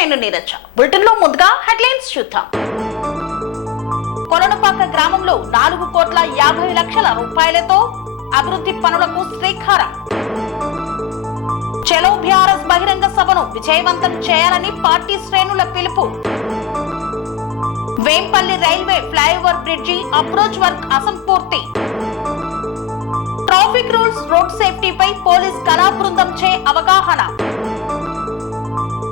నేను నీరజ. బులెటిన్ లో ముందుగా హెడ్లైన్స్ చూద్దాం. కొలనుపాక గ్రామంలో 4,50,00,000 రూపాయలతో అభివృద్ధి పనులకు శ్రీకారం. చలో బీఆర్ఎస్ బహిరంగ సభను విజయవంతం చేయాలని పార్టీ శ్రేణుల పిలుపు. Vempalli railway flyover bridge approach work అసంపూర్తి. ట్రాఫిక్ రూల్స్, రోడ్ సేఫ్టీపై పోలీస్ కళా బృందం చే అవగాహన.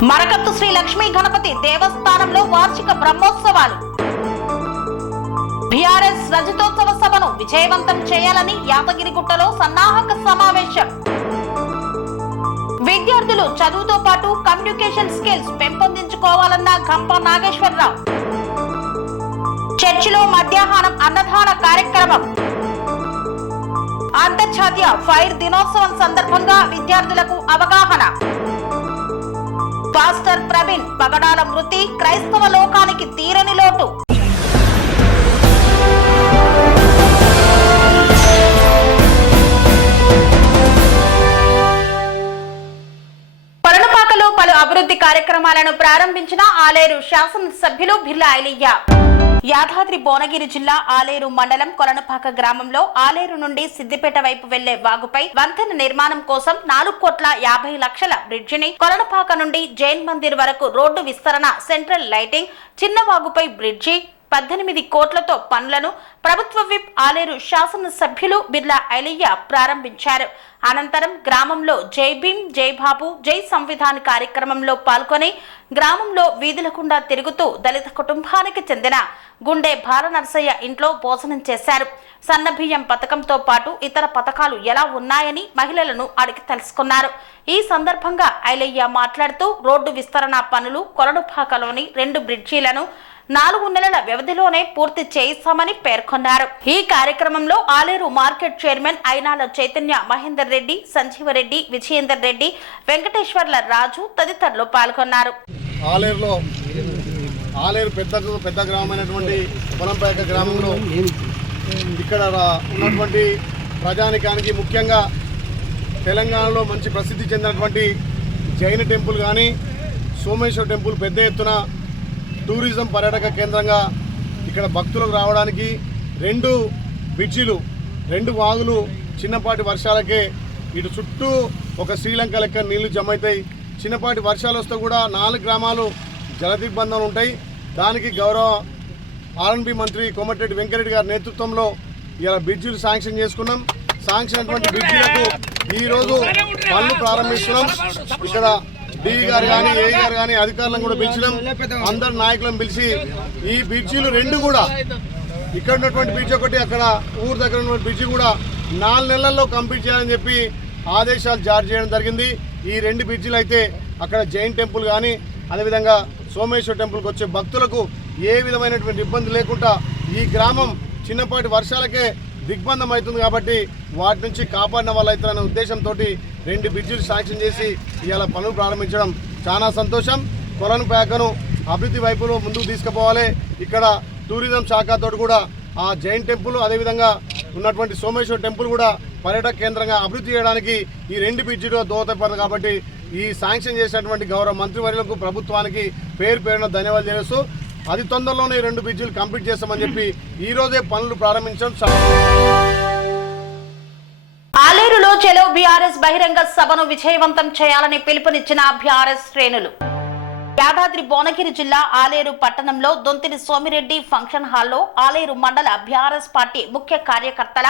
మరకత్తు శ్రీ లక్ష్మీ గణపతి దేవస్థానంలో వార్షిక బ్రహ్మోత్సవాలు. బీఆర్ఎస్ రజతోత్సవ సభను విజయవంతం చేయాలని యాదగిరిగుట్టలో సన్నాహక సమావేశం. విద్యార్థులు చదువుతో పాటు కమ్యూనికేషన్ స్కిల్స్ పెంపొందించుకోవాలన్న గంప నాగేశ్వరరావు. చర్చిలో మధ్యాహ్నం అన్నదాన కార్యక్రమం. అంతర్జాతీయ ఫైర్ దినోత్సవం సందర్భంగా విద్యార్థులకు అవగాహన. పాస్టర్ ప్రవీణ్ పగడాల మృతి క్రైస్తవ లోకానికి తీరని లోటు. కొలనుపాకలో పలు అభివృద్ధి కార్యక్రమాలను ప్రారంభించిన ఆలేరు శాసనసభ్యులు బిర్లా ఐలయ్య. యాదాద్రి భువనగిరి జిల్లా ఆలేరు మండలం కొలనుపాక గ్రామంలో ఆలేరు నుండి సిద్దిపేట వైపు వెళ్లే వాగుపై వంతెన నిర్మాణం కోసం 4,50,00,000 బ్రిడ్జిని, కొలనుపాక నుండి జైన్ మందిర్ వరకు రోడ్డు విస్తరణ, సెంట్రల్ లైటింగ్, చిన్న వాగుపై బ్రిడ్జి, 18 కోట్లతో పనులను ప్రభుత్వ విప్ ఆలేరు శాసనసభ్యులు బిర్లా ఐలయ్య ప్రారంభించారు. అనంతరం గ్రామంలో జై భీమ్, జై బాబు, జై సంవిధాన్ కార్యక్రమంలో పాల్గొని గ్రామంలో వీధుల గుండా తిరుగుతూ దళిత కుటుంబానికి చెందిన గుండె బాలనరసయ్య ఇంట్లో భోజనం చేశారు. సన్నబియ్యం పథకంతో పాటు ఇతర పథకాలు ఎలా ఉన్నాయని మహిళలను అడిగి తెలుసుకున్నారు. ఈ సందర్భంగా ఐలయ్య మాట్లాడుతూ రోడ్డు విస్తరణ పనులు, కొలనుపాకలోని 2 బ్రిడ్జీలను 4 నెలల వ్యవధిలోనే పూర్తి చేయిస్తామని పేర్కొన్నారు. ఈ కార్యక్రమంలో ఆలేరు మార్కెట్ చైర్మన్ అయినాల చైతన్య, మహేందర్ రెడ్డి, సంజీవరెడ్డి, విజయేందర్ రెడ్డి, వెంకటేశ్వర్ల రాజు తదితరులు పాల్గొన్నారు. ఆలేరు పెద్ద గ్రామమైనటువంటి పొలంపేక గ్రామంలో ఇక్కడ ఉన్నటువంటి ప్రజానికానికి, ముఖ్యంగా తెలంగాణలో మంచి ప్రసిద్ధి చెందినటువంటి జైన టెంపుల్ కానీ, సోమేశ్వర టెంపుల్ పెద్ద ఎత్తున టూరిజం పర్యాటక కేంద్రంగా ఇక్కడ భక్తులకు రావడానికి 2 బ్రిడ్జిలు, 2 వాగులు చిన్నపాటి వర్షాలకే ఇటు చుట్టూ ఒక శ్రీలంక లెక్క నీళ్లు జమ అవుతాయి. చిన్నపాటి వర్షాలు వస్తే కూడా 4 గ్రామాలు జలదిగ్బంధాలు ఉంటాయి. దానికి గౌరవ ఆర్ఎన్బి మంత్రి కోమటిరెడ్డి వెంకరెడ్డి గారి నేతృత్వంలో ఇలా బ్రిడ్జిలు శాంక్షన్ చేసుకున్నాం. శాంక్షన్ అయినటువంటి బ్రిడ్జిలకు ఈరోజు పనులు ప్రారంభిస్తున్నాం. ఇక్కడ డిఈ గారు కానీ, ఏఈ గారు కానీ అధికారులను కూడా పిలిచినాం. అందరు నాయకులను పిలిచి ఈ బ్రిడ్జిలు 2 కూడా, ఇక్కడ ఉన్నటువంటి బ్రిడ్జి ఒకటి, అక్కడ ఊరు దగ్గర ఉన్న బ్రిడ్జి కూడా 4 నెలల్లో కంప్లీట్ చేయాలని చెప్పి ఆదేశాలు జారీ చేయడం జరిగింది. ఈ 2 బ్రిడ్జిలు అయితే అక్కడ జైన్ టెంపుల్ కానీ, అదేవిధంగా సోమేశ్వర టెంపుల్కి వచ్చే భక్తులకు ఏ విధమైనటువంటి ఇబ్బంది లేకుండా ఈ గ్రామం చిన్నపాటి వర్షాలకే దిగ్బంధం అవుతుంది కాబట్టి వాటి నుంచి కాపాడిన వాళ్ళు అవుతారనే ఉద్దేశంతో 2 బ్రిడ్జిలు శాంక్షన్ చేసి ఇవాళ పనులు ప్రారంభించడం చాలా సంతోషం. కొలనుపాకను అభివృద్ధి వైపులో ముందుకు తీసుకుపోవాలి. ఇక్కడ టూరిజం శాఖతో కూడా ఆ జైన్ టెంపుల్, అదేవిధంగా ఉన్నటువంటి సోమేశ్వర టెంపుల్ కూడా పర్యాటక కేంద్రంగా అభివృద్ధి చేయడానికి ఈ 2 బ్రిడ్జిలు దోహదపడదు. కాబట్టి ఈ శాంక్షన్ చేసినటువంటి గౌరవ మంత్రివర్యులకు, ప్రభుత్వానికి పేరున ధన్యవాదాలు చేస్తూ అతి తొందరలోనే 2 బ్రిడ్జిలు కంప్లీట్ చేస్తామని చెప్పి ఈ రోజే పనులు ప్రారంభించడం. ఆలేరులో చలో బీఆర్ఎస్ బహిరంగ సభను విజయవంతం చేయాలని పిలుపునిచ్చిన బీఆర్ఎస్ శ్రేణులు. యాదాద్రి భువనగిరి జిల్లా ఆలేరు పట్టణంలో దొంతిని సోమిరెడ్డి ఫంక్షన్ హాల్లో ఆలేరు మండల బీఆర్ఎస్ పార్టీ ముఖ్య కార్యకర్తల,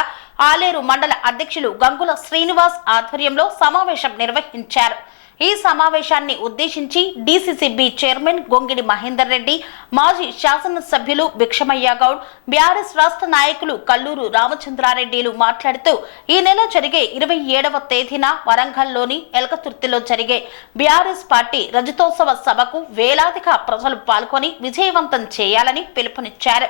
ఆలేరు మండల అధ్యక్షులు గంగుల శ్రీనివాస్ ఆధ్వర్యంలో సమావేశం నిర్వహించారు. ఈ సమావేశాన్ని ఉద్దేశించి డీసీసీబీ చైర్మన్ గొంగిడి మహేందర్ రెడ్డి, మాజీ శాసనసభ్యులు భిక్షమయ్య గౌడ్, బీఆర్ఎస్ రాష్ట్ర నాయకులు కల్లూరు రామచంద్రారెడ్డిలు మాట్లాడుతూ ఈ నెల జరిగే 27వ తేదీన వరంగల్లోని ఎలకతుర్తిలో జరిగే బీఆర్ఎస్ పార్టీ రజతోత్సవ సభకు వేలాదిగా ప్రజలు పాల్గొని విజయవంతం చేయాలని పిలుపునిచ్చారు.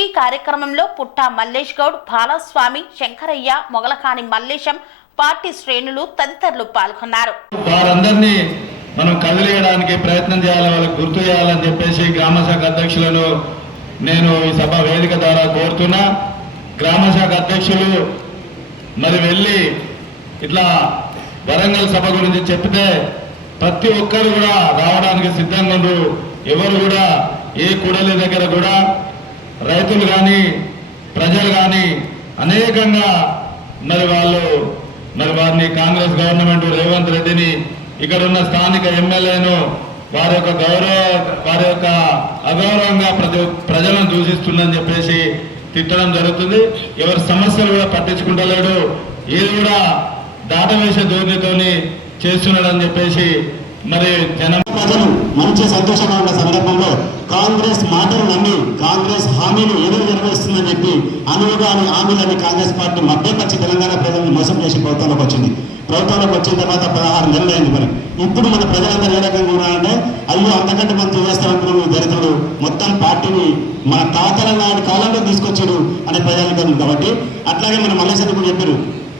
ఈ కార్యక్రమంలో పుట్టా మల్లేష్ గౌడ్, బాలస్వామి, శంకరయ్య, మొగలకాని మల్లేశం, పార్టీ శ్రేణులు తదితరులు పాల్గొన్నారు. వారందరినీ మనం కదిలేయడానికి ప్రయత్నం చేయాలి, వాళ్ళకి గుర్తు చేయాలని చెప్పేసి గ్రామ శాఖ అధ్యక్షులను నేను ఈ సభ వేదిక ద్వారా కోరుతున్నా. గ్రామ శాఖ అధ్యక్షులు మరి వెళ్ళి ఇట్లా వరంగల్ సభ గురించి చెప్తే ప్రతి ఒక్కరు కూడా రావడానికి సిద్ధంగా ఉన్నారు. ఎవరు కూడా ఏ కూడలి దగ్గర కూడా రైతులు కానీ ప్రజలు కానీ అనేకంగా మరి వారిని కాంగ్రెస్ గవర్నమెంట్ రేవంత్ రెడ్డిని ఇక్కడ ఉన్న స్థానిక ఎమ్మెల్యేను వారి యొక్క అగౌరవంగా ప్రజలను దూషిస్తుందని చెప్పేసి తిట్టడం జరుగుతుంది. ఎవరి సమస్యలు కూడా పట్టించుకుంటలేడు, ఏది కూడా దాటవేసే ధోరణితోని చేస్తున్నాడని చెప్పేసి మరి ప్రజలు మంచి సంతోషంగా ఉన్న సందర్భంలో కాంగ్రెస్ మాటలు నమ్మి కాంగ్రెస్ హామీలు ఏదో నెరవేరుస్తుందని చెప్పి అనువుగా హామీలని కాంగ్రెస్ పార్టీ మధ్యపరిచి తెలంగాణ ప్రజలను మోసం చేసి ప్రభుత్వంలోకి వచ్చింది. ప్రభుత్వంలోకి వచ్చిన తర్వాత 16 నెలలు అయింది. మరి ఇప్పుడు మన ప్రజలందరూ ఏ రకంగా ఉన్నారంటే అయ్యో అంతకంటే మనం చేస్తామంటున్నాం దరిద్రుడు మొత్తం పార్టీని మన తాతల నాటి కాలంలో తీసుకొచ్చాడు అనే ప్రజలు కాబట్టి అట్లాగే మన మల్లేశ్వరి కూడా చెప్పారు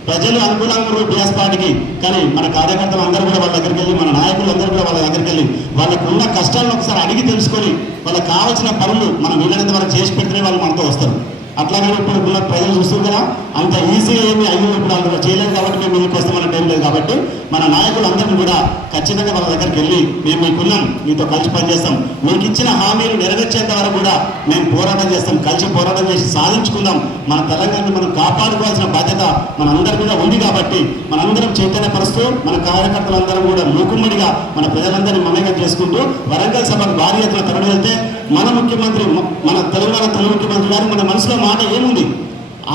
ప్రజలు అనుకూలంగా టీఆర్ఎస్ పార్టీకి. కానీ మన కార్యకర్తలు అందరూ కూడా వాళ్ళ దగ్గరికి వెళ్ళి మన నాయకులు అందరూ కూడా వాళ్ళ దగ్గరికి వెళ్ళి వాళ్ళకు ఉన్న కష్టాలను ఒకసారి అడిగి తెలుసుకొని వాళ్ళకి కావాల్సిన పనులు మనం వీళ్ళంత వరకు చేసి పెడితేనే వాళ్ళు మనతో వస్తారు. అట్లాగే ఇప్పుడు ఉన్న ప్రజలు చూస్తుంది కదా అంత ఈజీగా ఏమి అయ్యి ఇప్పుడు అందులో చేయలేదు కాబట్టి మేము ముందుకు వస్తామన్న టైం లేదు కాబట్టి మన నాయకులు అందరినీ కూడా ఖచ్చితంగా వాళ్ళ దగ్గరికి వెళ్ళి మేము మీకున్నాం, మీతో కలిసి పనిచేస్తాం, మీకు ఇచ్చిన హామీలు నెరవేర్చేంత వరకు కూడా మేము పోరాటం చేస్తాం, కలిసి పోరాటం చేసి సాధించుకుందాం. మన తెలంగాణను మనం కాపాడుకోవాల్సిన బాధ్యత మనందరి మీద ఉంది కాబట్టి మనందరం చైతన్యపరుస్తూ మన కార్యకర్తలందరం కూడా మూకుమ్మడిగా మన ప్రజలందరినీ మమేకం చేసుకుంటూ వరంగల్ సభకు భారీ ఎత్తున తరలి వెళ్తే మన ముఖ్యమంత్రి మన తెలంగాణ తొలి ముఖ్యమంత్రి గారు మన మనసులో మాట ఏముంది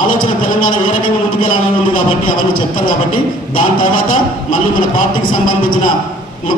ఆలోచన తెలంగాణ ఏ రకంగా ముందుకెళ్ళాలని ఉంది కాబట్టి అవన్నీ చెప్తారు కాబట్టి దాని తర్వాత మళ్ళీ మన పార్టీకి సంబంధించిన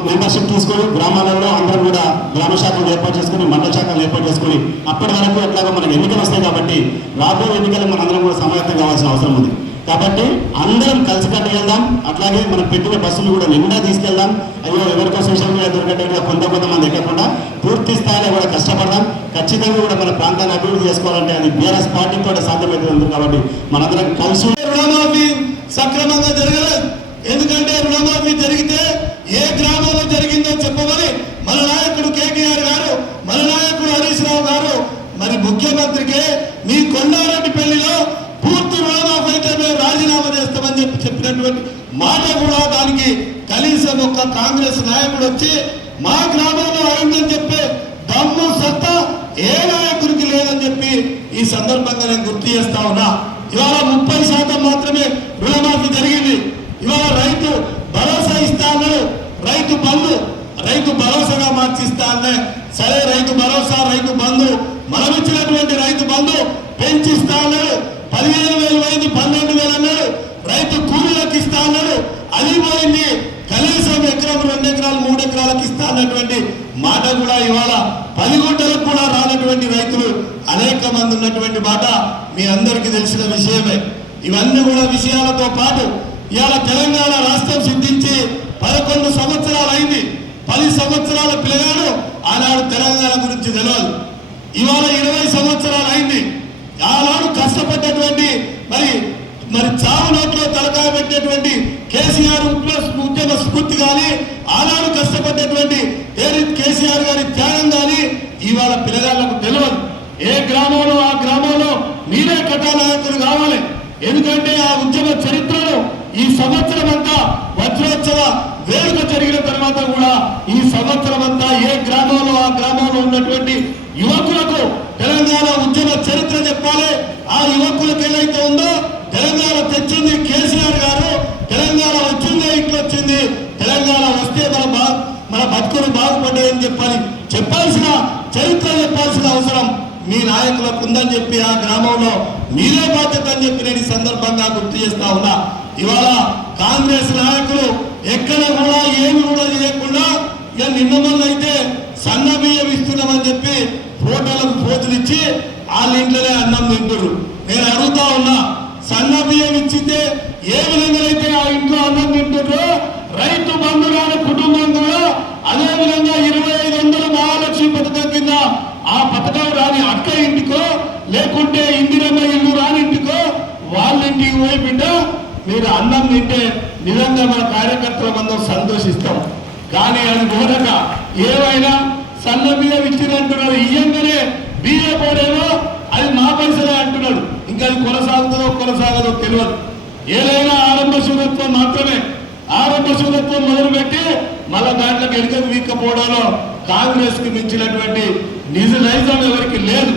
మెంబర్షిప్ తీసుకొని గ్రామాలలో అందరూ కూడా గ్రామ శాఖలు ఏర్పాటు చేసుకుని మండల శాఖలు ఏర్పాటు చేసుకుని అప్పటి వరకు ఎట్లాగో మనకు ఎన్నికలు వస్తాయి కాబట్టి రాబోయే ఎన్నికలు మనందరం కూడా సమాయత్తం కావాల్సిన అవసరం ఉంది. కాబట్టి అందరం కలిసికట్టు వెళ్దాం. అట్లాగే మనం పెట్టిన బస్సులు కూడా నిండా తీసుకెళ్దాం. అయ్యో ఎవరికో సోషల్ మీడియా దొరికేటట్టుగా కొంతమంది ఎక్కకుండా పూర్తి స్థాయిలో కూడా కష్టపడదాం. ఖచ్చితంగా కూడా మన ప్రాంతాన్ని అభివృద్ధి చేసుకోవాలంటే అది బీఆర్ఎస్ పార్టీతో సాధ్యమవుతుంది. కాబట్టి మనందరం కలిసి రుణమాఫీ సక్రమంగా జరగలేదు. ఎందుకంటే రుణమాఫీ జరిగితే ఏ గ్రామంలో జరిగిందో చెప్పమని మన నాయకుడు కేటీఆర్ గారు మన నాయకుడు హరీష్ రావు గారు మరి ముఖ్యమంత్రికి మీ కొండారెడ్డి పెళ్లిలో పూర్తి రుణమాఫీ అయితే మేము రాజీనామా చేస్తామని చెప్పినటువంటి మాట కూడా దానికి కనీసం ఒక కాంగ్రెస్ నాయకుడు వచ్చి మా గ్రామంలో అయిందని చెప్పే దమ్ము సత్తా ఏ నాయకుడికి లేదని చెప్పి ఈ సందర్భంగా నేను గుర్తు చేస్తా ఉన్నా. ఇవాళ 30% మాత్రమే రుణమాఫీ జరిగింది. ఇవాళ రైతు భరోసా ఇస్తా అన్నాడు, రైతు బంధు రైతు భరోసాగా మార్చిస్తా అన్నా. సరే రైతు భరోసా రైతు బంధు మనం ఇచ్చినటువంటి రైతు బంధు పెంచిస్తా అన్నాడు. 15,000 పోయింది 12,000 అన్నాడు. రైతు కూలీలకు ఇస్తా అన్నాడు, అది పోయింది. కనీసం ఎకరం 2 ఎకరాలు 3 ఎకరాలకు ఇస్తా అన్నటువంటి మాట కూడా ఇవాళ 10 గుంటలకు కూడా రానటువంటి రైతులు అనేక మంది ఉన్నటువంటి మాట మీ అందరికీ తెలిసిన విషయమే. ఇవన్నీ కూడా విషయాలతో పాటు ఇవాళ తెలంగాణ రాష్ట్రం సిద్ధించి 11 సంవత్సరాలు అయింది. 10 సంవత్సరాల పిల్లగాడు ఆనాడు తెలంగాణ గురించి తెలియదు. ఇవాళ 20 సంవత్సరాలు అయింది. ఆనాడు కష్టపడ్డటువంటి మరి చావు నోట్లో తలకాయ పెట్టేటువంటి కేసీఆర్ ఉద్యమ స్ఫూర్తి కానీ ఆనాడు కష్టపడ్డటువంటి కేసీఆర్ గారి త్యాగం కానీ ఇవాళ పిల్లగాళ్లకు తెలియదు. ఏ గ్రామంలో ఆ గ్రామంలో మీరే కథానాయకులు కావాలి. ఎందుకంటే ఆ ఉద్యమ చరిత్రను ఈ సంవత్సరం అంతా వజ్రోత్సవ వేడుక జరిగిన తర్వాత కూడా ఈ సంవత్సరం అంతా ఏ గ్రామంలో ఆ గ్రామంలో ఉన్నటువంటి యువకులకు తెలంగాణ ఉద్యమ చరిత్ర చెప్పాలి. ఆ యువకులకు ఏదైతే ఉందో తెలంగాణ తెచ్చింది కేసీఆర్ గారు, తెలంగాణ వచ్చిందే ఇట్లా వచ్చింది, తెలంగాణ వస్తే మన బతుకులు బాగుపడ్డాయని చెప్పాల్సిన చరిత్ర చెప్పాల్సిన అవసరం మీ నాయకులకు ఉందని చెప్పి ఆ గ్రామంలో మీరే బాధ్యత అని చెప్పి నేను ఈ సందర్భంగా గుర్తు చేస్తా ఉన్నా. ఇవాళ కాంగ్రెస్ నాయకులు ఎక్కడ కూడా ఏమి కూడా చేయకుండా ఇక నిన్న మొన్న అయితే సన్న బియ్యం ఇస్తున్నామని చెప్పి ఫోటోలకు పోతులు ఇచ్చి వాళ్ళ ఇంట్లోనే అన్నం తింటారు. నేను అడుగుతా ఉన్నా, సన్న బియ్యం ఇచ్చితే ఏ విధంగా అయితే ఆ ఇంట్లో అన్నం తింటారో రైతు బంధు రాని కుటుంబం కూడా అదే విధంగా 2500 మహాలక్ష్మి పథకం కింద ఆ పథకం రాని అక్క ఇంటికో లేకుంటే ఇందిరమ్మ ఇల్లు రాని ఇంటికో వాళ్ళ ఇంటికి పోయి బిడ్డ మీరు అన్నం తింటే నిజంగా మన కార్యకర్తల మందం సంతోషిస్తాం. కానీ అది ఘోరంగా ఏమైనా సన్న బియ్యం ఇచ్చినంటున్నాడు, ఇయ్యంగానే బియ్యం పోడేమో అది మా పైసలే అంటున్నాడు. ఇంకా అది కొనసాగదో తెలియదు. ఏదైనా ఆరంభ శూరత్వం మాత్రమే. ఆరంభ శూరత్వం మొదలుపెట్టి మళ్ళా దాంట్లో వెనుకకు వీక్కపోవడంలో కాంగ్రెస్ కి మించినటువంటి నైజం ఎవరికి లేదు.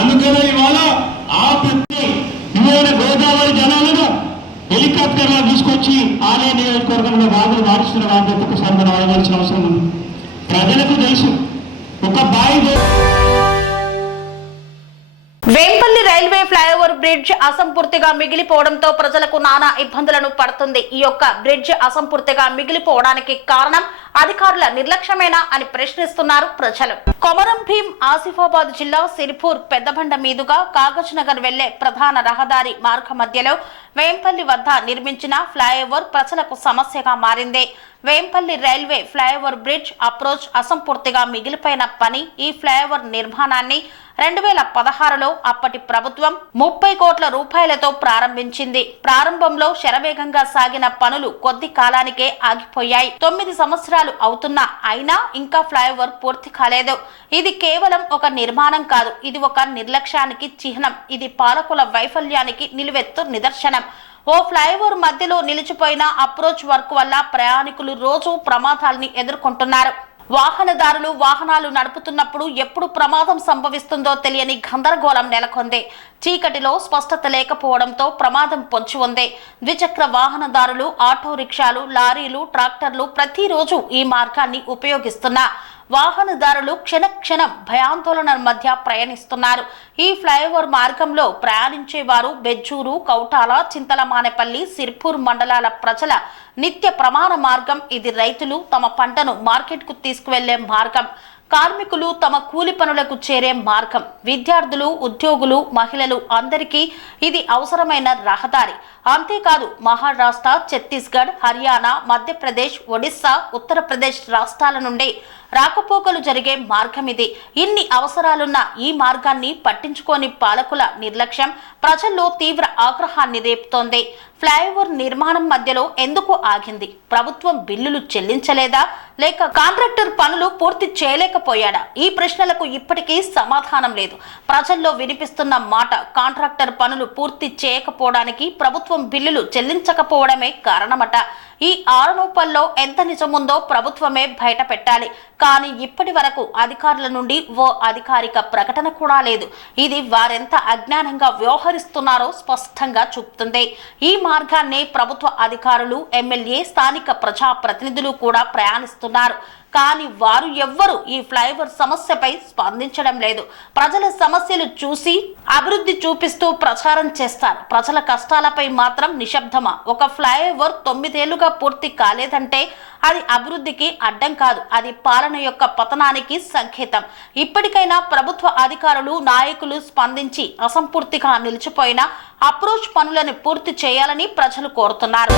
అందుకనే ఇవాళ ఆ గోదావరి జనాలను హెలికాప్టర్ లో తీసుకొచ్చి ఆలయ నియోజకవర్గంలో వాగులు వాడుస్తున్న వాళ్ళకి ఒక్కసారి మనం అడగాల్సిన అవసరం ఉంది. ప్రజలకు తెలుసు ఒక బాయి. వేంపల్లి రైల్వే ఫ్లైఓవర్ బ్రిడ్జ్ అసంపూర్తిగా మిగిలిపోవడంతో ప్రజలకు నానా ఇబ్బందులను పడుతుంది. ఈ యొక్క బ్రిడ్జ్ అసంపూర్తిగా మిగిలిపోవడానికి కారణం అధికారుల నిర్లక్ష్యమేనా అని ప్రశ్నిస్తున్నారు ప్రజలు. కొమరం భీం ఆసిఫాబాద్ జిల్లా సిరిపూర్ పెద్దబండ మీదుగా కాగజ్ నగర్ వెళ్లే ప్రధాన రహదారి మార్గ మధ్యలో వేంపల్లి వద్ద నిర్మించిన ఫ్లైఓవర్ ప్రజలకు సమస్యగా మారింది. Vempalli railway flyover bridge approach అసంపూర్తిగా మిగిలిపోయిన పని. ఈ ఫ్లైఓవర్ నిర్మాణాన్ని 2016లో అప్పటి ప్రభుత్వం 30 కోట్ల రూపాయలతో ప్రారంభించింది. ప్రారంభంలో శరవేగంగా సాగిన పనులు కొద్ది కాలానికే ఆగిపోయాయి. 9 సంవత్సరాలు అవుతున్నా అయినా ఇంకా ఫ్లైఓవర్ పూర్తి కాలేదు. ఇది కేవలం ఒక నిర్మాణం కాదు, ఇది ఒక నిర్లక్ష్యానికి చిహ్నం. ఇది పాలకుల వైఫల్యానికి నిలువెత్తు నిదర్శనం. ఓ ఫ్లైఓవర్ మధ్యలో నిలిచిపోయిన అప్రోచ్ వర్క్ వల్ల ప్రయాణికులు రోజు ప్రమాదాల్ని ఎదుర్కొంటున్నారు. వాహనదారులు వాహనాలు నడుపుతున్నప్పుడు ఎప్పుడు ప్రమాదం సంభవిస్తుందో తెలియని గందరగోళం నెలకొంది. చీకటిలో స్పష్టత లేకపోవడంతో ప్రమాదం పొంచి ఉంది. ద్విచక్ర వాహనదారులు, ఆటో రిక్షాలు, లారీలు, ట్రాక్టర్లు ప్రతిరోజు ఈ మార్గాన్ని ఉపయోగిస్తున్న వాహనదారులు క్షణక్షణం భయాందోళన మధ్య ప్రయాణిస్తున్నారు. ఈ ఫ్లైఓవర్ మార్గంలో ప్రయాణించే వారు బెజ్జూరు, కౌటాల, చింతలమానేపల్లి, సిర్పూర్ మండలాల ప్రజల నిత్య ప్రమాణ మార్గం. ఇది రైతులు తమ పంటను మార్కెట్కు తీసుకువెళ్లే మార్గం. కార్మికులు తమ కూలి పనులకు చేరే మార్గం. విద్యార్థులు, ఉద్యోగులు, మహిళలు అందరికీ ఇది అవసరమైన రహదారి. అంతేకాదు మహారాష్ట్ర, ఛత్తీస్గఢ్, హర్యానా, మధ్యప్రదేశ్, ఒడిశా, ఉత్తరప్రదేశ్ రాష్ట్రాల నుండి రాకపోకలు జరిగే మార్గం ఇది. ఇన్ని అవసరాలున్న ఈ మార్గాన్ని పట్టించుకోని పాలకుల నిర్లక్ష్యం ప్రజల్లో తీవ్ర ఆగ్రహాన్ని రేపుతోంది. ఫ్లైఓవర్ నిర్మాణం మధ్యలో ఎందుకు ఆగింది? ప్రభుత్వం బిల్లులు చెల్లించలేదా, లేక కాంట్రాక్టర్ పనులు పూర్తి చేయలేకపోయాడా? ఈ ప్రశ్నలకు ఇప్పటికీ సమాధానం లేదు. ప్రజల్లో వినిపిస్తున్న మాట కాంట్రాక్టర్ పనులు పూర్తి చేయకపోవడానికి ప్రభుత్వం బిల్లులు చెల్లించకపోవడమే కారణమట. ఈ ఆరోపణలో ఎంత నిజముందో ప్రభుత్వమే బయట పెట్టాలి. కానీ ఇప్పటి వరకు అధికారుల నుండి ఓ అధికారిక ప్రకటన కూడా లేదు. ఇది వారెంత అజ్ఞానంగా వ్యవహరిస్తున్నారో స్పష్టంగా చూపుతుంది. ఈ మార్గాన్ని ప్రభుత్వ అధికారులు, ఎమ్మెల్యే, స్థానిక ప్రజాప్రతినిధులు కూడా ప్రయాణిస్తున్నారు. కానీ వారు ఎవ్వరూ ఈ ఫ్లైఓవర్ సమస్యపై స్పందించడం లేదు. ప్రజల సమస్యలు చూసి అభివృద్ధి చూపిస్తూ ప్రచారం చేస్తారు. ప్రజల కష్టాలపై మాత్రం నిశ్శబ్దమా? ఒక ఫ్లైఓవర్ 9 ఏళ్లుగా పూర్తి కాలేదంటే అది అభివృద్ధికి అడ్డం కాదు, అది పాలన యొక్క పతనానికి సంకేతం. ఇప్పటికైనా ప్రభుత్వ అధికారులు, నాయకులు స్పందించి అసంపూర్తిగా నిలిచిపోయిన అప్రోచ్ పనులను పూర్తి చేయాలని ప్రజలు కోరుతున్నారు.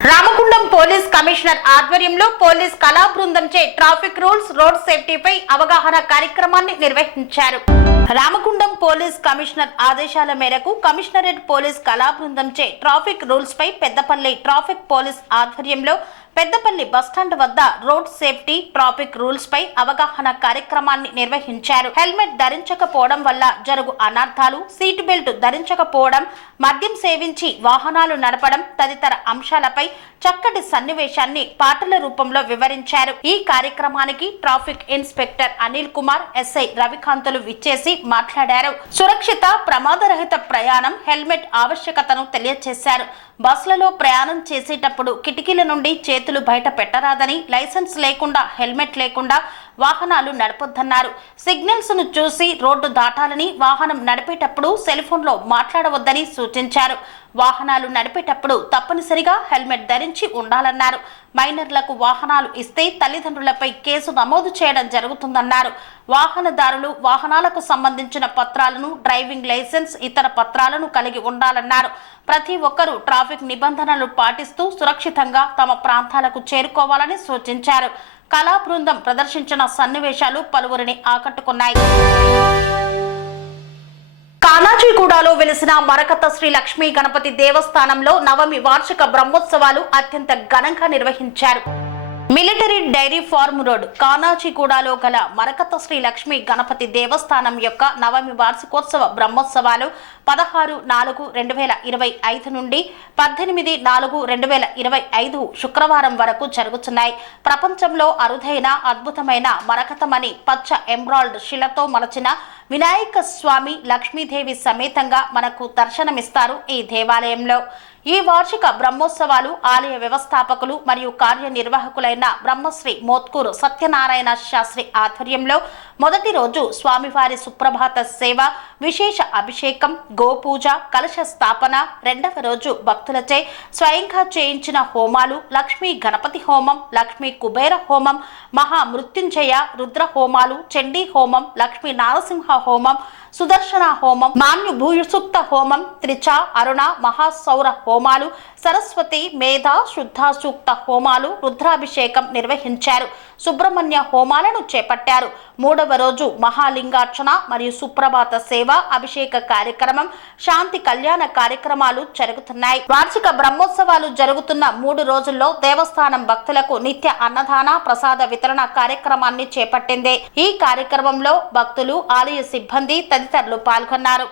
రామగుండం పోలీస్ కమిషనర్ ఆధ్వర్యంలో పోలీస్ కళా బృందంచే ట్రాఫిక్ రూల్స్, రోడ్ సేఫ్టీపై అవగాహన కార్యక్రమాన్ని నిర్వహించారు. రామగుండం పోలీస్ కమిషనర్ ఆదేశాల మేరకు కమిషనరేట్ పోలీస్ కళా బృందంచే ట్రాఫిక్ రూల్స్ పై పెద్దపల్లి ట్రాఫిక్ పోలీస్ ఆధ్వర్యంలో పెద్దపల్లి బస్టాండ్ వద్ద రోడ్ సేఫ్టీ, ట్రాఫిక్ రూల్స్ పై అవగాహన కార్యక్రమాన్ని నిర్వహించారు. హెల్మెట్ ధరించకపోవడం వల్ల జరుగు అనర్థాలు, సీట్ బెల్ట్ ధరించకపోవడం, మద్యం సేవించి వాహనాలు నడపడం తదితర అంశాలపై చక్కటి సన్నివేశాన్ని పాటల రూపంలో వివరించారు. ఈ కార్యక్రమానికి traffic inspector Anil Kumar, SI రవికాంతులు విచ్చేసి మాట్లాడారు. సురక్షిత, ప్రమాదరహిత ప్రయాణం, హెల్మెట్ ఆవశ్యకతను తెలియజేశారు. బస్సులలో ప్రయాణం చేసేటప్పుడు కిటికీల నుండి చేతులు బయట పెట్టరాదని, లైసెన్స్ లేకుండా, హెల్మెట్ లేకుండా వాహనాలు నడపొద్దన్నారు. సిగ్నల్స్ ను చూసి రోడ్డు దాటాలని, వాహనం నడిపేటప్పుడు సెల్ ఫోన్ లో మాట్లాడవద్దని సూచించారు. వాహనాలు నడిపేటప్పుడు తప్పనిసరిగా హెల్మెట్ ధరించి ఉండాలన్నారు. మైనర్లకు వాహనాలు ఇస్తే తల్లిదండ్రులపై కేసు నమోదు చేయడం జరుగుతుందన్నారు. వాహనదారులు వాహనాలకు సంబంధించిన పత్రాలను, డ్రైవింగ్ లైసెన్స్, ఇతర పత్రాలను కలిగి ఉండాలన్నారు. ప్రతి ఒక్కరూ ట్రాఫిక్ నిబంధనలు పాటిస్తూ సురక్షితంగా తమ ప్రాంతాలకు చేరుకోవాలని సూచించారు. కళా బృందం ప్రదర్శించిన సన్నివేశాలు పలువురిని ఆకట్టుకున్నాయి. కానాజీగూడలో వెలిసిన మరకత శ్రీ లక్ష్మీ గణపతి దేవస్థానంలో నవమి వార్షిక బ్రహ్మోత్సవాలు అత్యంత ఘనంగా నిర్వహించారు. మిలిటరీ డైరీ ఫార్మ్ రోడ్ కానాచిగూడలో గల మరకత శ్రీ లక్ష్మీ గణపతి దేవస్థానం యొక్క నవమి వార్షికోత్సవ బ్రహ్మోత్సవాలు 16/4/2025 నుండి 18/4/2025 శుక్రవారం వరకు జరుగుతున్నాయి. ప్రపంచంలో అరుదైన అద్భుతమైన మరకతమణి పచ్చ ఎంబ్రాయిడ్ శిలతో మలచిన వినాయక స్వామి లక్ష్మీదేవి సమేతంగా మనకు దర్శనమిస్తారు ఈ దేవాలయంలో. ఈ వార్షిక బ్రహ్మోత్సవాలు ఆలయ వ్యవస్థాపకులు మరియు కార్యనిర్వాహకులైన బ్రహ్మశ్రీ మోత్కూరు సత్యనారాయణ శాస్త్రి ఆధ్వర్యంలో మొదటి రోజు స్వామివారి సుప్రభాత సేవ, విశేష అభిషేకం, గోపూజ, కలశ స్థాపన, రెండవ రోజు భక్తులచే స్వయంగా చేయించిన హోమాలు, లక్ష్మీ గణపతి హోమం, లక్ష్మీ కుబేర హోమం, మహా మృత్యుంజయ రుద్ర హోమాలు, చండీ హోమం, లక్ష్మీ నారసింహ హోమం, సుదర్శన హోమం, మాన్యు భూయుసూక్త హోమం, త్రిచ అరుణ మహాసౌర హోమాలు, సరస్వతి మేధ శుద్ధ సూక్త హోమాలు, రుద్రాభిషేకం నిర్వహించారు. సుబ్రహ్మణ్య హోమాలను చేపట్టారు. మూడవ రోజు మహాలింగార్చన మరియు సుప్రభాత సేవ, అభిషేక కార్యక్రమం, శాంతి కళ్యాణ కార్యక్రమాలు జరుగుతున్నాయి. వార్షిక బ్రహ్మోత్సవాలు జరుగుతున్న 3 రోజుల్లో దేవస్థానం భక్తులకు నిత్య అన్నదాన ప్రసాద వితరణ కార్యక్రమాన్ని చేపట్టింది. ఈ కార్యక్రమంలో భక్తులు, ఆలయ సిబ్బంది తదితరులు పాల్గొన్నారు.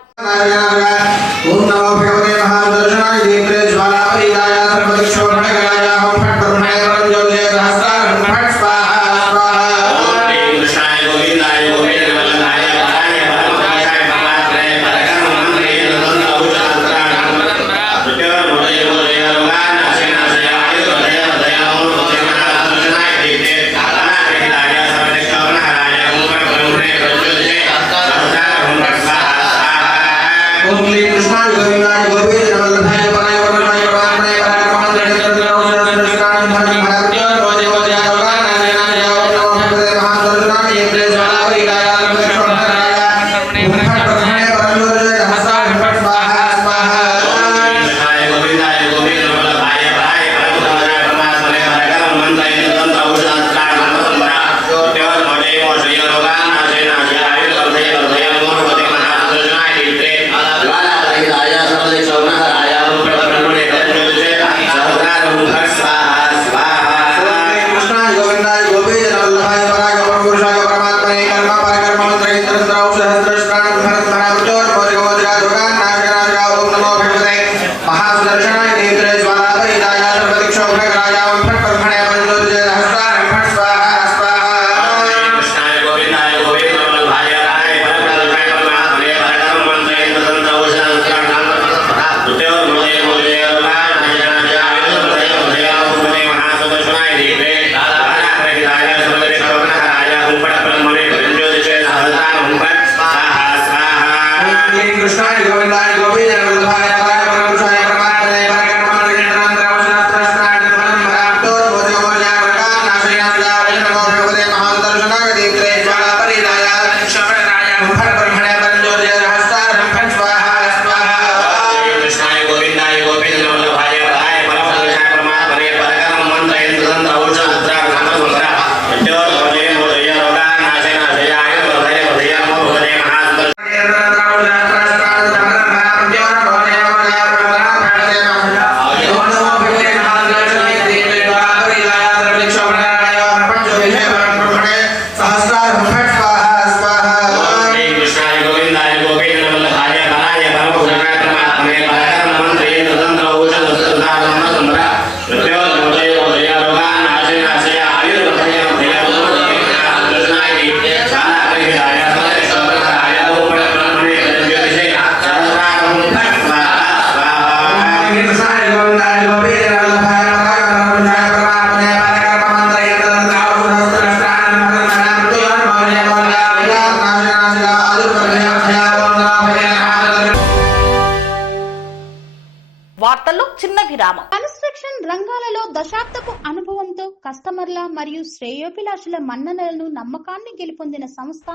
వార్తల్లో చిన్న విరామం. కన్స్ట్రక్షన్ రంగాలలో దశాబ్దపు అనుభవంతో కస్టమర్ల మరియు శ్రేయోభిలాషుల మన్ననలను, నమ్మకాన్ని గెలుపొందిన సంస్థ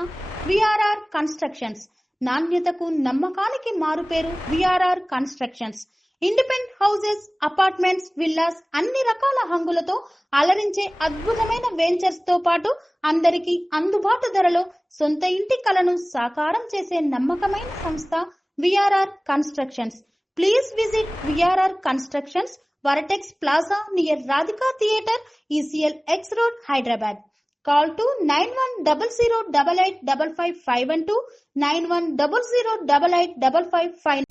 విఆర్ఆర్ కన్స్ట్రక్షన్స్. నాణ్యతకు, నమ్మకానికి మారుపేరు VRR constructions. Independent houses, apartments, villas అన్ని రకాల హంగులతో అలరించే అద్భుతమైన వెంచర్స్ తో పాటు అందరికీ అందుబాటు ధరలో సొంత ఇంటి కలను సాకారం చేసే నమ్మకమైన సంస్థ VRR constructions. Please visit VRR Constructions, Varatex Plaza near Radhika Theatre, ECL X Road, Hyderabad. Call to 9100885552, 9100885559.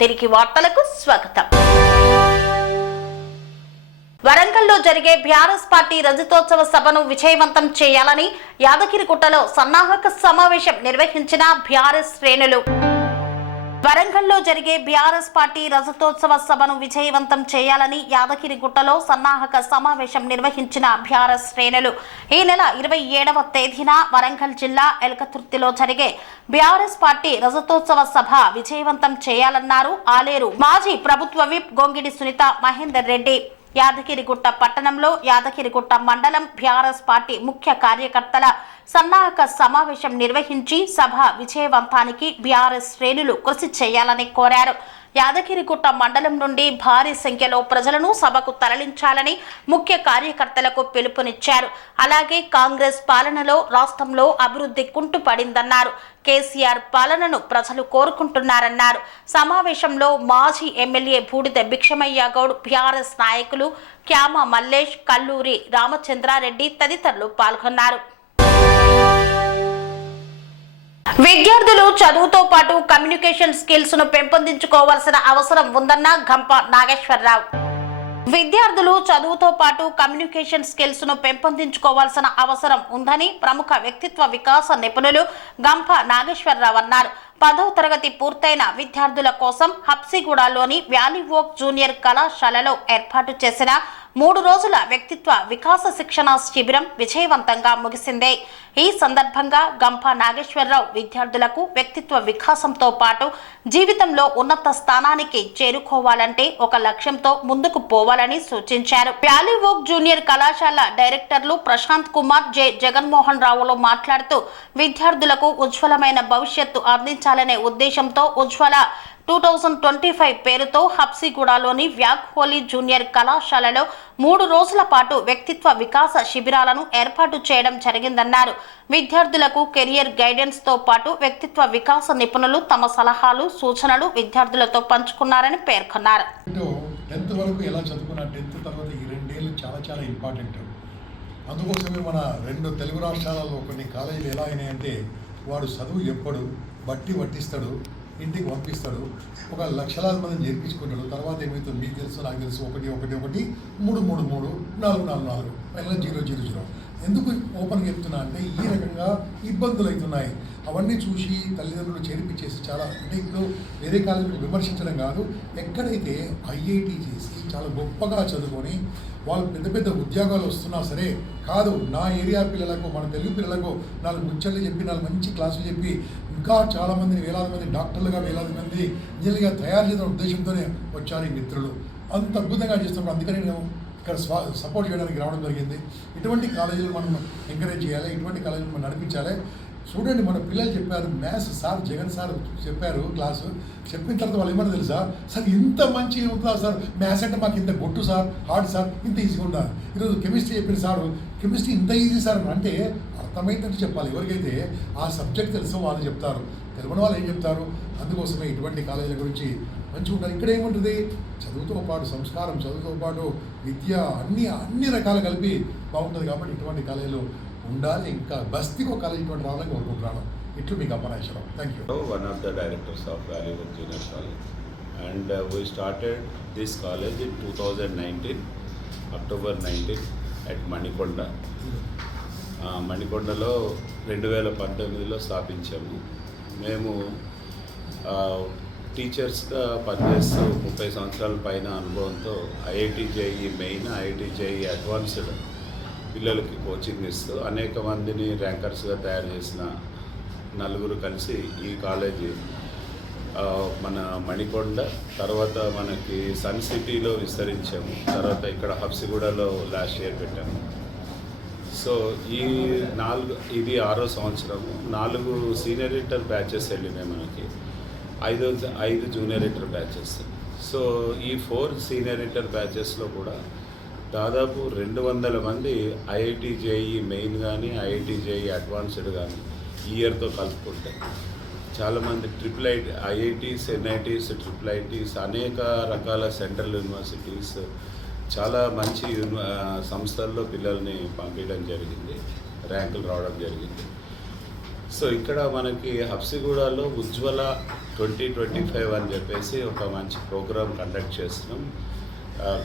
తిరిగి వార్తలకు స్వాగతం. వరంగల్లో జరిగే బీఆర్ఎస్ పార్టీ రజతోత్సవ సభను విజయవంతం చేయాలని యాదగిరిగుట్టలో సన్నాహక సమావేశం నిర్వహించిన బీఆర్ఎస్ శ్రేణులు. వరంగల్లో జరిగే బీఆర్ఎస్ పార్టీ రజతోత్సవ సభను విజయవంతం చేయాలని యాదగిరిగుట్టలో సన్నాహక సమావేశం నిర్వహించిన బీఆర్ఎస్ శ్రేణులు ఈ నెల 27వ తేదీన వరంగల్ జిల్లా ఎల్కతుర్తిలో జరిగే బీఆర్ఎస్ పార్టీ రజతోత్సవ సభ విజయవంతం చేయాలన్నారు ఆలేరు మాజీ ప్రభుత్వ విప్ గొంగిడి సునీత మహేందర్ రెడ్డి. యాదగిరిగుట్ట పట్టణంలో యాదగిరిగుట్ట మండలం బీఆర్ఎస్ పార్టీ ముఖ్య కార్యకర్తల సన్నాహక సమావేశం నిర్వహించి సభ విజయవంతానికి బీఆర్ఎస్ శ్రేణులు కృషి చేయాలని కోరారు. యాదగిరిగుట్ట మండలం నుండి భారీ సంఖ్యలో ప్రజలను సభకు తరలించాలని ముఖ్య కార్యకర్తలకు పిలుపునిచ్చారు. అలాగే కాంగ్రెస్ పాలనలో రాష్ట్రంలో అభివృద్ధి కుంటుపడిందన్నారు. కేసీఆర్ పాలనను ప్రజలు కోరుకుంటున్నారన్నారు. సమావేశంలో మాజీ ఎమ్మెల్యే బూడిద భిక్షమయ్య గౌడ్, బీఆర్ఎస్ నాయకులు క్యామ మల్లేష్, కల్లూరి రామచంద్రారెడ్డి తదితరులు పాల్గొన్నారు. విద్యార్థులు చదువుతో పాటు కమ్యూనికేషన్ స్కిల్స్ ను పెంపొందించుకోవాల్సిన అవసరం ఉందన్న గంప నాగేశ్వరరావు. విద్యార్థులు చదువుతో పాటు కమ్యూనికేషన్ స్కిల్స్ ను పెంపొందించుకోవాల్సిన అవసరం ఉందని ప్రముఖ వ్యక్తిత్వ వికాస నిపుణులు గంప నాగేశ్వరరావు అన్నారు. 10వ తరగతి పూర్తయిన విద్యార్థుల కోసం హబ్సిగూడలోని వ్యాలీ వోక్ జూనియర్ కళాశాలలో ఏర్పాటు చేసిన 3 రోజుల వ్యక్తిత్వ వికాస శిక్షణ శిబిరం విజయవంతంగా ముగిసింది. ఈ సందర్భంగా గంప నాగేశ్వరరావు విద్యార్థులకు వ్యక్తిత్వ వికాసంతో పాటు జీవితంలో ఉన్నత స్థానానికి చేరుకోవాలంటే ఒక లక్ష్యంతో ముందుకు పోవాలని సూచించారు. వ్యాలీ వోక్ జూనియర్ కళాశాల డైరెక్టర్లు ప్రశాంత్ కుమార్, జగన్మోహన్ రావులు మాట్లాడుతూ విద్యార్థులకు ఉజ్వలమైన భవిష్యత్తు అందించాలనే ఉద్దేశంతో ఉజ్వల 2025 పేరుతో హబ్సిగూడలోని వ్యాగ్హోలీ జూనియర్ కళాశాలలో 3 రోజుల పాటు వ్యక్తిత్వ వికాస శిబిరాలను ఏర్పాటు చేయడం జరిగిందన్నారు. విద్యార్థులకు కెరియర్ గైడెన్స్ తో పాటు వ్యక్తిత్వ వికాస నిపుణులు తమ సలహాలు, సూచనలు విద్యార్థులతో పంచుకున్నారని పేర్కొన్నారు. 10th వరకు ఎలా చదువుకున్నా 10th తర్వాత ఈ 2 ఏళ్ళు చాలా ఇంపార్టెంట్. అందుకోసమే మన 2 తెలుగు రాష్ట్రాలలో కొన్ని కాలేజీలు ఎలా అయినాయంటే వాడు చదువు ఎప్పుడు వట్టిస్తాడు, ఇంటికి పంపిస్తాడు, ఒక లక్షలాది మందిని చేర్పించుకుంటాడు. తర్వాత ఏమవుతుంది మీకు తెలుసు, నాకు తెలుసు, 1 1 1 3 3 3 4 4 4 పైన 0 0 0. ఎందుకు ఓపెన్గా చెప్తున్నా అంటే ఈ రకంగా ఇబ్బందులు అవుతున్నాయి. అవన్నీ చూసి తల్లిదండ్రులు చేర్పించేసి చాలా అంటే ఇప్పుడు వేరే కాలేజీలు విమర్శించడం కాదు, ఎక్కడైతే ఐఐటి చేసి చాలా గొప్పగా చదువుకొని వాళ్ళు పెద్ద ఉద్యోగాలు వస్తున్నా సరే కాదు, నా ఏరియా పిల్లలకు, మన తెలుగు పిల్లలకు 4 ముచ్చట్లు చెప్పి 4 మంచి క్లాసులు చెప్పి ఇంకా చాలామందిని వేలాది మంది డాక్టర్లుగా, వేలాది మంది ఇంజనీర్గా తయారు చేసిన ఉద్దేశంతోనే వచ్చారు ఈ మిత్రులు. అంత అద్భుతంగా చేస్తున్నప్పుడు అందుకని నేను ఇక్కడ సపోర్ట్ చేయడానికి రావడం జరిగింది. ఇటువంటి కాలేజీలు మనం ఎంకరేజ్ చేయాలి, ఇటువంటి కాలేజీలు మనం నడిపించాలి. చూడండి, మన పిల్లలు చెప్పారు, మ్యాథ్స్ సార్ జగన్ సార్ చెప్పారు క్లాసు, చెప్పిన తర్వాత వాళ్ళు ఏమన్నా తెలుసా, సార్ ఇంత మంచి ఉంటుందా సార్, మ్యాథ్స్ అంటే మాకు ఇంత గొట్టు సార్, హార్డ్ సార్, ఇంత ఈజీగా ఉందా. ఈరోజు కెమిస్ట్రీ చెప్పిన సార్, కెమిస్ట్రీ ఇంత ఈజీ సార్ అంటే అర్థమైందంటే చెప్పాలి. ఎవరికైతే ఆ సబ్జెక్ట్ తెలుసో వాళ్ళు చెప్తారు, తెలియని వాళ్ళు ఏం చెప్తారు. అందుకోసమే ఇటువంటి కాలేజీల గురించి మంచిగా ఉంటారు. ఇక్కడ ఏముంటుంది, చదువుతో పాటు సంస్కారం, చదువుతో పాటు విద్య, అన్ని రకాలు కలిపి బాగుంటుంది. కాబట్టి ఇటువంటి కాలేజీలు ఉండాలి. ఇంకా బస్తీకో కాలేజ్ ఇటువంటి రావాలని కోరుకుంటున్నాను. ఇట్లు మీకు అపరాశ్వరం. Thank you. One of the directors of Valley Wood Junior College, and we started this college in 2019, October 19 at Manikonda. మణికొండలో 2019లో స్థాపించాము. మేము టీచర్స్గా పనిచేస్తూ 30 సంవత్సరాల పైన అనుభవంతో IIT JEE main, IIT JEE advanced పిల్లలకి కోచింగ్ ఇస్తూ అనేక మందిని ర్యాంకర్స్గా తయారు చేసిన 4 కలిసి ఈ కాలేజీ మన మణికొండ, తర్వాత మనకి సన్ సిటీలో విస్తరించాము, తర్వాత ఇక్కడ హబ్సిగూడలో లాస్ట్ ఇయర్ పెట్టాము. సో ఇది 6వ సంవత్సరము. 4 సీనియర్ ఇంటర్ బ్యాచెస్ వెళ్ళినాయి మనకి, 5 జూనియర్ ఇంటర్ బ్యాచెస్. సో ఈ 4 సీనియర్ ఇంటర్ బ్యాచెస్లో కూడా దాదాపు 200 మంది ఐఐటి జేఈ మెయిన్ కానీ ఐఐటి జేఈ అడ్వాన్స్డ్ కానీ ఈ ఇయర్తో కలుపుకుంటే చాలామంది ఐఐటీస్ ఎన్ఐటీస్ ఐఐటీస్ అనేక రకాల సెంట్రల్ యూనివర్సిటీస్ చాలా మంచి సంస్థల్లో పిల్లల్ని పంపించడం జరిగింది, ర్యాంకులు రావడం జరిగింది. సో ఇక్కడ మనకి హబ్సిగూడలో ఉజ్వల 2025 అని చెప్పేసి ఒక మంచి ప్రోగ్రామ్ కండక్ట్ చేస్తున్నాం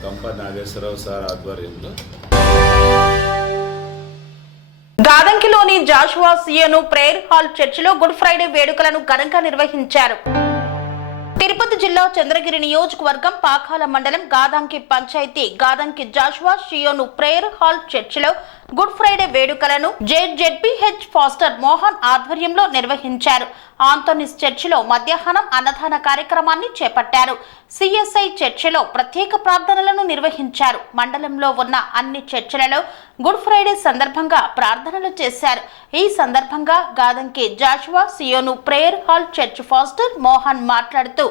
కంప నాగేశ్వరరావు సార్ ఆధ్వర్యంలో. గాదంకిలోని జాషువా సియోను ప్రేయర్ హాల్ చర్చిలో గుడ్ ఫ్రైడే వేడుకలను ఘనంగా నిర్వహించారు. తిరుపతి జిల్లా చంద్రగిరి నియోజకవర్గం పాకాల మండలం Gadanki panchayat Gadanki Joshua Zion prayer hall చర్చిలో గుడ్ ఫ్రైడే వేడుకలను జెడ్పీహెచ్ ఫాస్టర్ మోహన్ ఆధ్వర్యంలో నిర్వహించారు. ఆంథోనిస్ చర్చిలో మధ్యాహ్నం అన్నదాన కార్యక్రమాన్ని చేపట్టారు. సిఎస్ఐ చర్చిలో ప్రత్యేక ప్రార్థనలను నిర్వహించారు. మండలంలో ఉన్న అన్ని చర్చిలలో గుడ్ ఫ్రైడే సందర్భంగా ప్రార్థనలు చేశారు. ఈ సందర్భంగా Gadanki Joshua Zion prayer hall church pastor Mohan మాట్లాడుతూ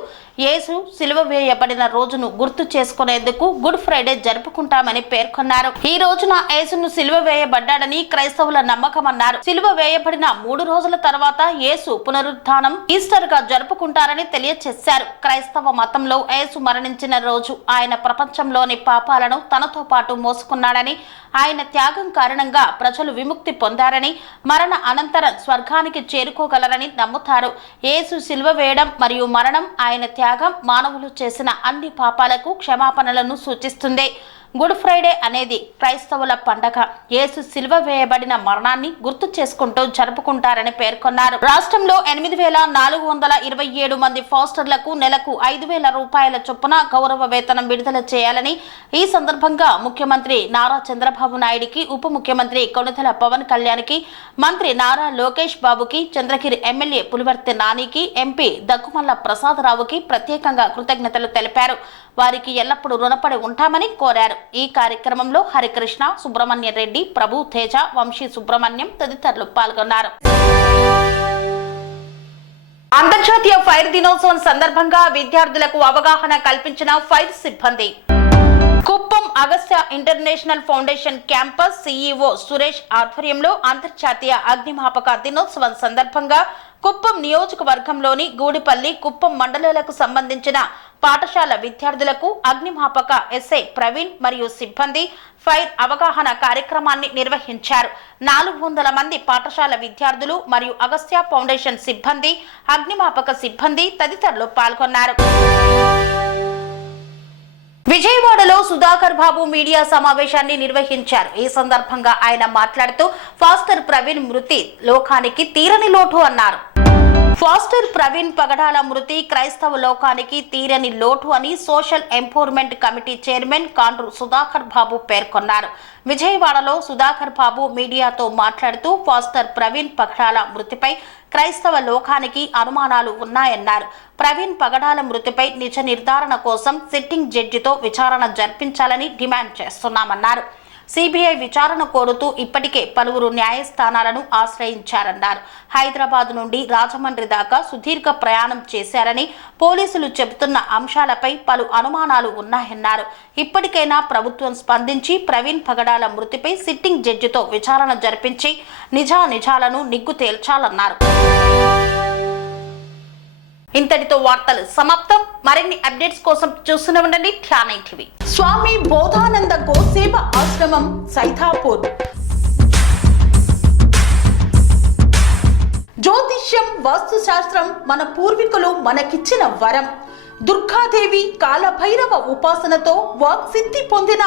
యేసు సిలువ వేయబడిన రోజును గుర్తు చేసుకునేందుకు గుడ్ ఫ్రైడే జరుపుకుంటామని పేర్కొన్నారు. ఈ రోజున యేసును సిలువ వేయబడ్డాడని క్రైస్తవుల నమ్మకమన్నారు. సిలువ వేయబడిన 3 రోజుల తర్వాత యేసు పునరుత్థానం ఈస్టర్ గా జరుపుకుంటారని తెలియజేశారు. క్రైస్తవ మతంలో యేసు మరణించిన రోజు ఆయన ప్రపంచంలోని పాపాలను తనతో పాటు మోసుకున్నాడని, ఆయన త్యాగం కారణంగా ప్రజలు విముక్తి పొందారని, మరణ అనంతరం స్వర్గానికి చేరుకోగలరని నమ్ముతారు. యేసు సిలువ వేయడం మరియు మరణం, ఆయన త్యాగం మానవులు చేసిన అన్ని పాపాలకు క్షమాపణలను సూచిస్తుంది. గుడ్ ఫ్రైడే అనేది క్రైస్తవుల పండగ. యేసు సిలువ వేయబడిన మరణాన్ని గుర్తు చేసుకుంటూ జరుపుకుంటారని పేర్కొన్నారు. రాష్ట్రంలో 8,427 మంది ఫాస్టర్లకు నెలకు 5,000 రూపాయల చొప్పున గౌరవ వేతనం విడుదల చేయాలని ఈ సందర్భంగా ముఖ్యమంత్రి నారా చంద్రబాబు నాయుడికి, ఉప ముఖ్యమంత్రి కొణిదెల పవన్ కళ్యాణ్కి, మంత్రి నారా లోకేష్ బాబుకి, చంద్రగిరి ఎమ్మెల్యే పులివర్తి నానికి, ఎంపీ దగ్గుమల్ల ప్రసాదరావుకి ప్రత్యేకంగా కృతజ్ఞతలు తెలిపారు. వారికి ఎల్లప్పుడూ రుణపడి ఉంటామని కోరారు. ఈ కార్యక్రమంలో హరికృష్ణ, సుబ్రహ్మణ్య రెడ్డి, ప్రభు తేజ, వంశీ సుబ్రహ్మణ్యం తదితరులు పాల్గొన్నారు. అంతర్జాతీయ ఫైర్ దినోత్సవం సందర్భంగా విద్యార్థులకు అవగాహన కల్పించిన ఫైర్ సిబ్బంది. Kuppam Agastya international foundation campus CEO Suresh ఆధ్వర్యంలో అంతర్జాతీయ అగ్నిమాపక దినోత్సవం సందర్భంగా కుప్పం నియోజకవర్గంలోని గూడిపల్లి, కుప్పం మండలాలకు సంబంధించిన పాఠశాల విద్యార్థులకు అగ్నిమాపక ఎస్ఐ ప్రవీణ్ మరియు సిబ్బంది ఫైర్ అవగాహన కార్యక్రమాన్ని నిర్వహించారు. 400 మంది పాఠశాల విద్యార్థులు మరియు అగస్త్య ఫౌండేషన్ సిబ్బంది, అగ్నిమాపక సిబ్బంది తదితరులు పాల్గొన్నారు. విజయవాడలో సుధాకర్ బాబు మీడియా సమావేశాన్ని నిర్వహించారు. ఈ సందర్భంగా ఆయన మాట్లాడుతూ ఫాస్టర్ ప్రవీణ్ మృతి లోకానికి తీరని లోటు అన్నారు. ఫాస్టర్ ప్రవీణ్ పగడాల మృతి క్రైస్తవ లోకానికి తీరని లోటు అని social empowerment committee chairman Kandru Sudhakar Babu పేర్కొన్నారు. విజయవాడలో సుధాకర్ బాబు మీడియాతో మాట్లాడుతూ ఫాస్టర్ ప్రవీణ్ పగడాల మృతిపై క్రైస్తవ లోకానికి అనుమానాలు ఉన్నాయన్నారు. ప్రవీణ్ పగడాల మృతిపై నిజ నిర్ధారణ కోసం సిట్టింగ్ జడ్జితో విచారణ జరిపించాలని డిమాండ్ చేస్తున్నామన్నారు. సిబిఐ విచారణ కోరుతూ ఇప్పటికే పలువురు న్యాయస్థానాలను ఆశ్రయించారన్నారు. హైదరాబాద్ నుండి రాజమండ్రి దాకా సుదీర్ఘ ప్రయాణం చేశారని, పోలీసులు చెబుతున్న అంశాలపై పలు అనుమానాలు ఉన్నాయన్నారు. ఇప్పటికైనా ప్రభుత్వం స్పందించి ప్రవీణ్ పగడాల మృతిపై సిట్టింగ్ జడ్జితో విచారణ జరిపించి నిజానిజాలను నిగ్గు తేల్చాలన్నారు. ఇంతటితో వార్తలు సమాప్తం. మరిన్ని అప్డేట్స్ కోసం చూస్తూనే ఉండండి ధ్యానం టీవీ. స్వామి బోధానంద గోసేవ ఆశ్రమం సైతాపూర్. జ్యోతిష్యం, వాస్తుశాస్త్రం మన పూర్వీకులు మనకిచ్చిన వరం. దుర్గాదేవి, కాలభైరవ ఉపాసనతో వాక్సిద్ధి పొందిన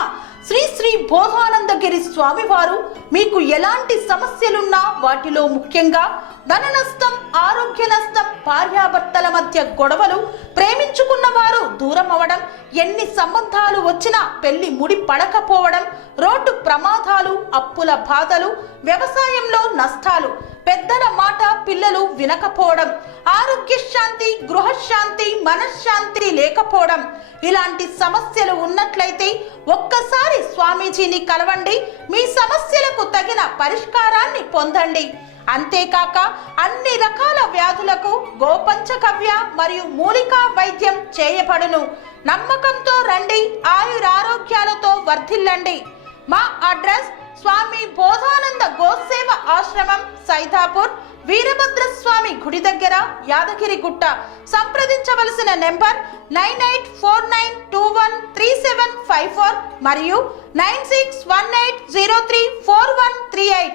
శ్రీ శ్రీ బోధానందగిరి స్వామివారు మీకు ఎలాంటి సమస్యలున్నా, వాటిలో ముఖ్యంగా ధన నష్టం, ఆరోగ్య నష్టం, భార్యాభర్తల మధ్య గొడవలు, ప్రేమించుకున్న వారు దూరం అవడం, ఎన్ని సంబంధాలు వచ్చినా పెళ్లి ముడి పడకపోవడం, రోడ్డు ప్రమాదాలు, అప్పుల బాధలు, వ్యవసాయంలో నష్టాలు, పెద్దల మాట పిల్లలు వినకపోవడం, ఆరోగ్య శాంతి, గృహశాంతి, మనశ్శాంతి లేకపోవడం, ఇలాంటి సమస్యలు ఉన్నట్లయితే ఒక్కసారి స్వామీజీని కలవండి. మీ సమస్యలకు తగిన పరిష్కారాన్ని పొందండి. అంతేకాక అన్ని రకాల వ్యాధులకు గోపంచగవ్య మరియు మూలికా వైద్యం చేయబడును. నమ్మకంతో రండి, ఆయురారోగ్యాలతో వర్ధిల్లండి. మా అడ్రస్ స్వామి బోధానంద గోసేవ ఆశ్రమం, సైదాపూర్, వీరభద్రస్వామి గుడి దగ్గర, యాదగిరిగుట్ట. సంప్రదించవలసిన నెంబర్ 9849213754 మరియు 9618034138.